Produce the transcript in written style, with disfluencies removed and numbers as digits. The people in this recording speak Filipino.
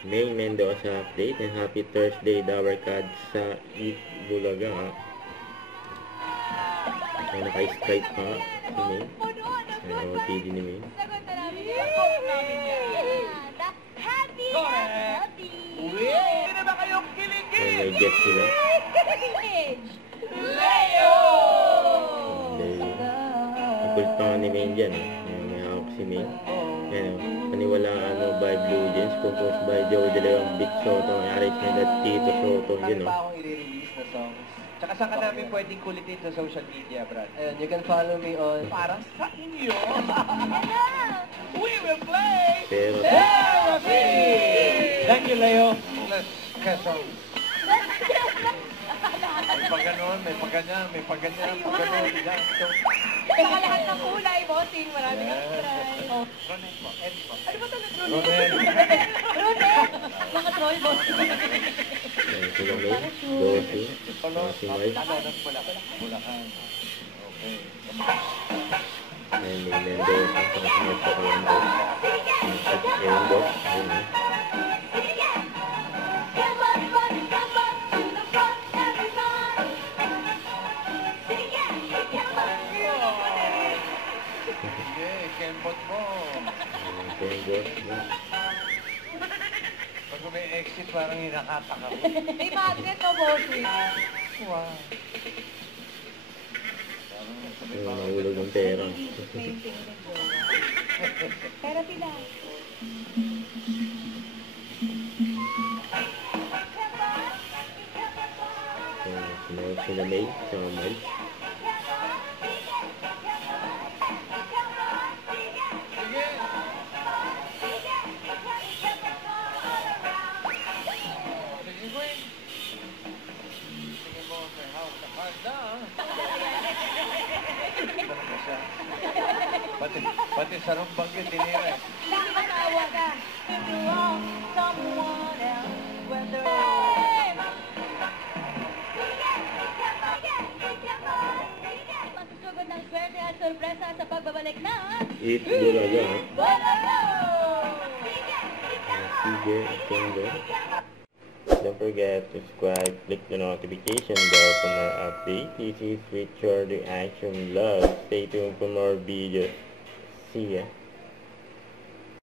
May Mendoza update and happy Thursday Dower Cards sa Bulaga ha. Ay, naka-Skype pa si May. Ay, OTD ni May. Hindi na ba kayong kiligin? Ay, may guest sila. Leo! Ikult pa ni May dyan eh. May hawak si May. Yan o. Paniwalaan mo by Blue Jeans. Composed by Joey De Leon, Big Soto. Arrangement at Tito Soto. Yun o. Pa akong i-release na songs. Tsaka saan ka namin pwedeng kulitin sa social media, Brad? Ayun, you can follow me on... Para sa inyo, we will play Pero Therapy! Thank you, Leo. Let's get on. May pagganon, may pagganyan, may pagganyan, pagganon. Saka lahat ng kulay, bossing. Maraming try. Oh. Ronen po, Eddie po. Ano ba ito? Ronen. Ronen! Mga troll, bossing. yan sila May. Bossy. Si Mike. Ano, Bulacan. Okay. Ayan, may Mendoza. Saka si Mike sa Kalando. Ayan, boss. Ayan o. Sige, kembot mo. Ayan, boss. Pag may exit, parang hinakatak ako. May magnet, no, bossing? Wow. Parang sabi Ayan, pa, mahulog ng pera. Pero sila. Ayan, sumayaw sila May. Saka Mike. sige. Sige, Gwen. Sige mo, may hawak na card na. Talaga siya. Pati sa rumbang yun, tinira eh. Hindi matawa ka. Someone else, whether... Masusugod ng swerte at sorpresa sa pagbabalik na... Eat Bulaga ha. Bulaga! Sige, Tungo. Don't forget to subscribe, click the notification bell for more updates. This is Richard the Action Love. Stay tuned for more videos. See ya.